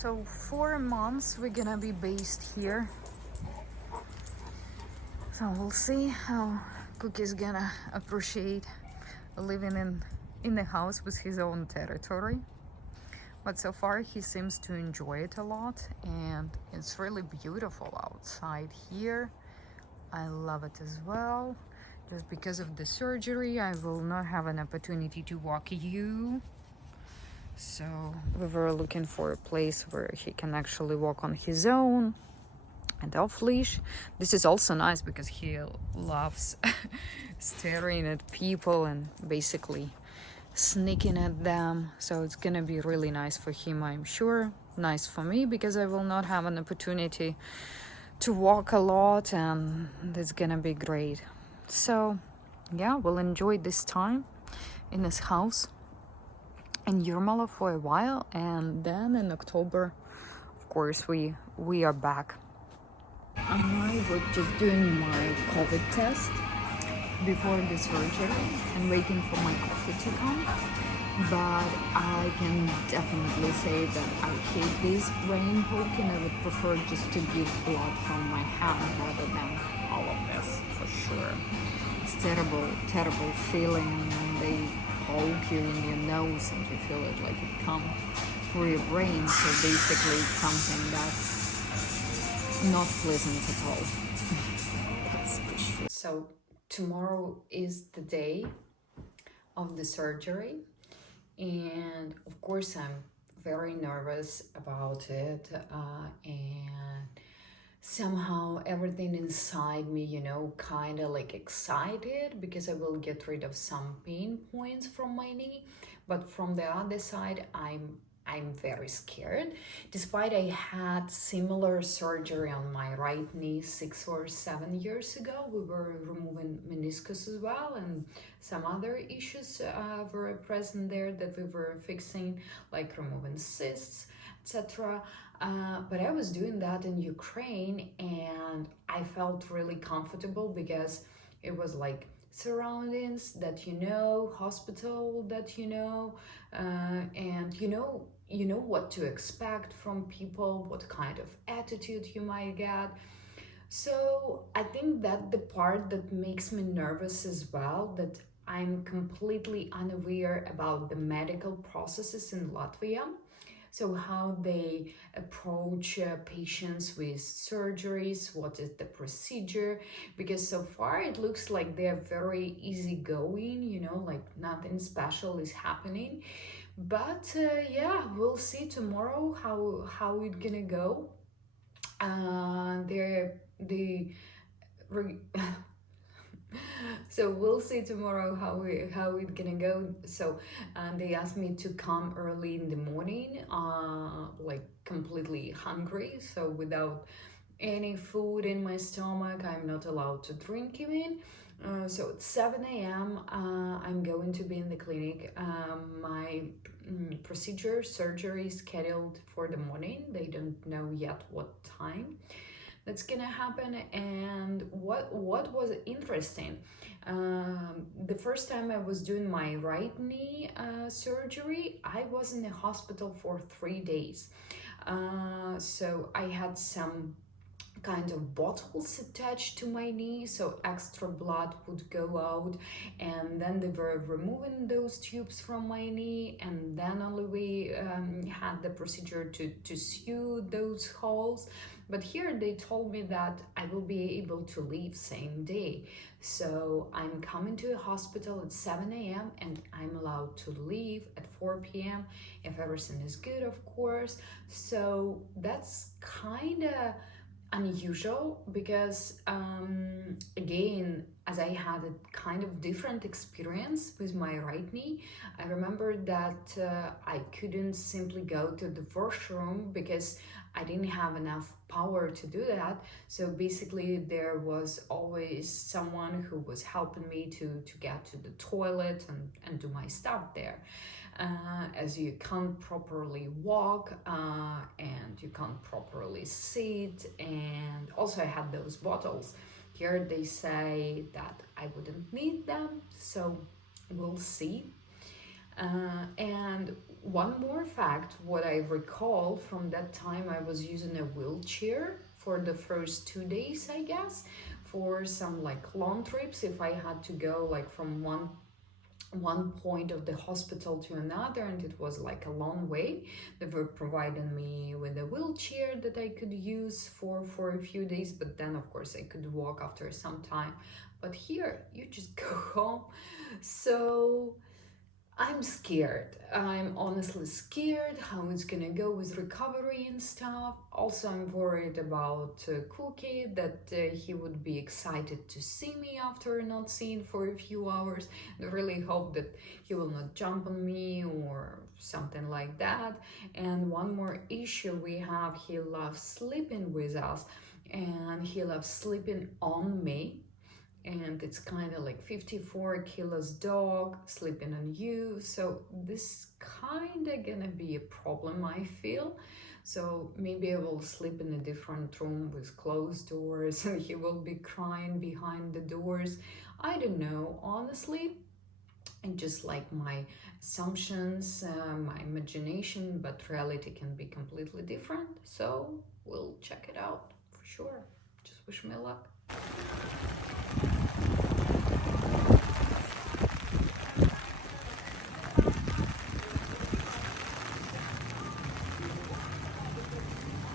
So 4 months we're gonna be based here. So we'll see how Cookie's gonna appreciate living in the house with his own territory. But so far he seems to enjoy it a lot, and it's really beautiful outside here. I love it as well. Just because of the surgery, I will not have an opportunity to walk you. So we were looking for a place where he can actually walk on his own and off leash. This is also nice because he loves staring at people and basically sneaking at them. So it's gonna be really nice for him, I'm sure. Nice for me because I will not have an opportunity to walk a lot, and it's gonna be great. So yeah, we'll enjoy this time in this house in Jurmala for a while, and then in October, of course, we are back. I was just doing my COVID test before the surgery and waiting for my coffee to come. But I can definitely say that I hate this brain poking. I would prefer just to give blood from my hand rather than all of this, for sure. It's terrible, terrible feeling when they poke you in your nose and you feel it like it comes through your brain. So basically it's something that's not pleasant at all. That's for sure. So tomorrow is the day of the surgery, and of course I'm very nervous about it, and somehow everything inside me, kind of like excited because I will get rid of some pain points from my knee. But from the other side, I'm very scared. Despite I had similar surgery on my right knee 6 or 7 years ago, we were removing meniscus as well, and some other issues were present there that we were fixing, like removing cysts, etc. But I was doing that in Ukraine, and I felt really comfortable because it was like surroundings that hospital that and you know what to expect from people, what kind of attitude you might get. So I think that the part that makes me nervous as well, that I'm completely unaware about the medical processes in Latvia. So how they approach patients with surgeries, what is the procedure? Because so far it looks like they're very easygoing, like nothing special is happening. But yeah, we'll see tomorrow how it's gonna go. The so we'll see tomorrow how it's gonna go. So they asked me to come early in the morning, like completely hungry, so without any food in my stomach. I'm not allowed to drink even. So at 7 a.m. I'm going to be in the clinic. My surgery is scheduled for the morning. They don't know yet what time that's gonna happen. And what was interesting, the first time I was doing my right knee surgery, I was in the hospital for 3 days. So I had some kind of bottles attached to my knee, so extra blood would go out, and then they were removing those tubes from my knee, and then only we had the procedure to sew those holes. But here they told me that I will be able to leave same day. So I'm coming to a hospital at 7 a.m. and I'm allowed to leave at 4 p.m. if everything is good, of course. So that's kind of unusual because again, as I had a kind of different experience with my right knee, I remember that I couldn't simply go to the washroom because I didn't have enough power to do that. So basically there was always someone who was helping me to get to the toilet and do my stuff there. As you can't properly walk and you can't properly sit, and also I had those bottles. Here they say that I wouldn't need them, so we'll see. And one more fact, what I recall from that time, I was using a wheelchair for the first 2 days, I guess, for some like long trips. If I had to go like from one point of the hospital to another, and it was like a long way, they were providing me with a wheelchair that I could use for a few days, but then of course I could walk after some time. But here you just go home. So I'm scared. I'm honestly scared how it's gonna go with recovery and stuff. Also, I'm worried about Cookie, that he would be excited to see me after not seeing for a few hours. I really hope that he will not jump on me or something like that. And one more issue we have, he loves sleeping with us, and he loves sleeping on me, and it's kind of like 54 kilos dog sleeping on you, so this kind of gonna be a problem, I feel. So maybe I will sleep in a different room with closed doors and he will be crying behind the doors. I don't know, honestly. And just like my assumptions, my imagination, but reality can be completely different. So we'll check it out for sure. Just wish me luck.